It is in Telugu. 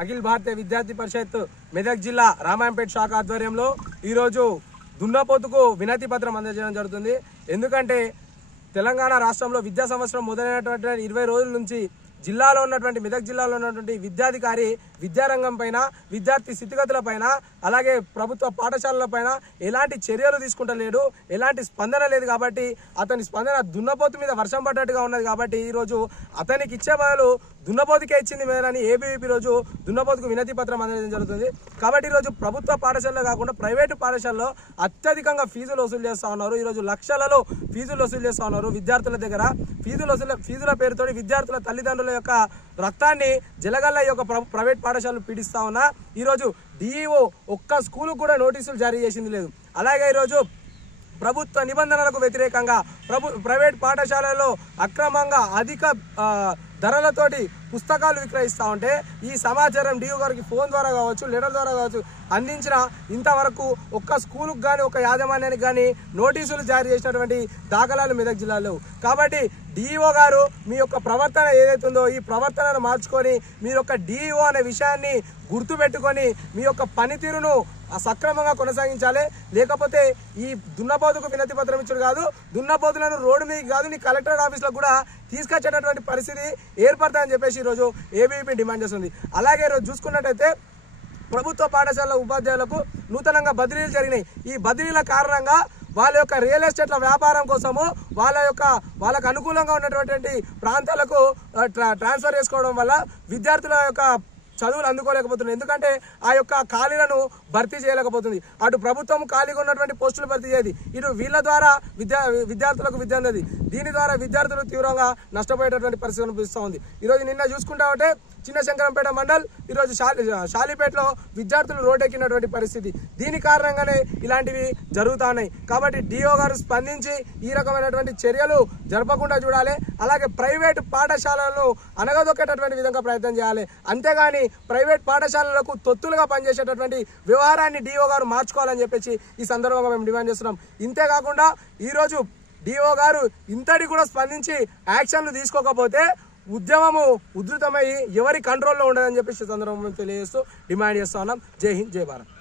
అఖిల భారతీయ విద్యార్థి పరిషత్ మెదక్ జిల్లా రామాయంపేట శాఖ ఆధ్వర్యంలో ఈరోజు దున్నపోతుకు వినతి పత్రం అందజేయడం జరుగుతుంది. ఎందుకంటే తెలంగాణ రాష్ట్రంలో విద్యా సంవత్సరం మొదలైనటువంటి 20 రోజుల నుంచి జిల్లాలో ఉన్నటువంటి మెదక్ జిల్లాలో ఉన్నటువంటి విద్యాధికారి విద్యారంగం పైన, విద్యార్థి స్థితిగతుల పైన, అలాగే ప్రభుత్వ పాఠశాలల పైన ఎలాంటి చర్యలు తీసుకుంటలేడు, ఎలాంటి స్పందన లేదు. కాబట్టి అతని స్పందన దున్నపోతు మీద వర్షం పడ్డట్టుగా ఉన్నది. కాబట్టి ఈరోజు అతనికి ఇచ్చే బదులు దున్నపోతుకే ఇచ్చింది మేలని ఏబీవీపీ రోజు దున్నపోతుకు వినతి పత్రం అందజేయడం జరుగుతుంది. కాబట్టి ఈరోజు ప్రభుత్వ పాఠశాలలో కాకుండా ప్రైవేటు పాఠశాలలో అత్యధికంగా ఫీజులు వసూలు చేస్తూ ఉన్నారు. ఈరోజు లక్షలలో ఫీజులు వసూలు చేస్తూ ఉన్నారు. విద్యార్థుల దగ్గర ఫీజుల పేరుతో విద్యార్థుల తల్లిదండ్రుల యొక్క రక్తాన్ని జలగల్ల యొక్క ప్రైవేట్ పాఠశాలలు పీడిస్తా ఉన్నా. ఈరోజు డిఈఓ ఒక్క స్కూల్ కూడా నోటీసులు జారీ చేసింది లేదు. అలాగే ఈరోజు ప్రభుత్వ నిబంధనలకు వ్యతిరేకంగా ప్రైవేట్ పాఠశాలలో అక్రమంగా అధిక ధరలతోటి పుస్తకాలు విక్రయిస్తూ ఉంటే ఈ సమాచారం డిఓ గారికి ఫోన్ ద్వారా కావచ్చు, లెటర్ ద్వారా కావచ్చు అందించిన ఇంతవరకు ఒక్క స్కూలుకు కానీ ఒక యాజమాన్యానికి కానీ నోటీసులు జారీ చేసినటువంటి దాఖలాలు మెదక్ జిల్లాలో. కాబట్టి డిఈఓ గారు మీ యొక్క ప్రవర్తన ఏదైతుందో ఈ ప్రవర్తనను మార్చుకొని మీరు ఒక డిఈఓ అనే విషయాన్ని గుర్తుపెట్టుకొని మీ యొక్క పనితీరును సక్రమంగా కొనసాగించాలి. లేకపోతే ఈ దున్నపోతుకు వినతి పత్రం ఇచ్చుడు కాదు, దున్నపోతులను రోడ్డు మీద కాదు నీ కలెక్టరేట్ ఆఫీస్లో కూడా తీసుకొచ్చేటటువంటి పరిస్థితి ఏర్పడతాయని చెప్పేసి ఈరోజు ఏబీవీపీ డిమాండ్ చేస్తుంది. అలాగే ఈరోజు చూసుకున్నట్టయితే ప్రభుత్వ పాఠశాల ఉపాధ్యాయులకు నూతనంగా బదిలీలు జరిగినాయి. ఈ బదిలీల కారణంగా వాళ్ళ యొక్క రియల్ ఎస్టేట్ల వ్యాపారం కోసము వాళ్ళకు అనుకూలంగా ఉన్నటువంటి ప్రాంతాలకు ట్రాన్స్ఫర్ చేసుకోవడం వల్ల విద్యార్థుల యొక్క చదువులు అందుకోలేకపోతున్నాయి. ఎందుకంటే ఆ యొక్క ఖాళీలను భర్తీ చేయలేకపోతుంది. అటు ప్రభుత్వం ఖాళీగా ఉన్నటువంటి పోస్టులు భర్తీ చేయదు, ఇటు వీళ్ళ ద్వారా విద్యార్థులకు విద్య అందది. దీని ద్వారా విద్యార్థులు తీవ్రంగా నష్టపోయేటటువంటి పరిస్థితి కనిపిస్తూ ఉంది. ఈరోజు నిన్న చూసుకుంటామంటే చిన్న శంకరంపేట మండల్, ఈరోజు షాలిపేటలో విద్యార్థులు రోడ్డెక్కినటువంటి పరిస్థితి. దీని కారణంగానే ఇలాంటివి జరుగుతూ ఉన్నాయి. కాబట్టి డిఓ గారు స్పందించి ఈ రకమైనటువంటి చర్యలు జరపకుండా చూడాలి. అలాగే ప్రైవేటు పాఠశాలలను అనగదొక్కేటటువంటి విధంగా ప్రయత్నం చేయాలి. అంతేగాని ప్రైవేట్ పాఠశాలలకు తొత్తులుగా పనిచేసేటటువంటి వ్యవహారాన్ని డిఓ గారు మార్చుకోవాలని చెప్పేసి ఈ సందర్భంగా మేము డిమాండ్ చేస్తున్నాం. ఇంతేకాకుండా ఈరోజు డిఓ గారు ఇంతటి కూడా స్పందించి యాక్షన్లు తీసుకోకపోతే ఉద్యమము ఉధృతమై ఎవరి కంట్రోల్లో ఉండదని చెప్పేసి సందర్భంగా తెలియజేస్తూ డిమాండ్ చేస్తా ఉన్నాం. జై హింద్, జై భారత్.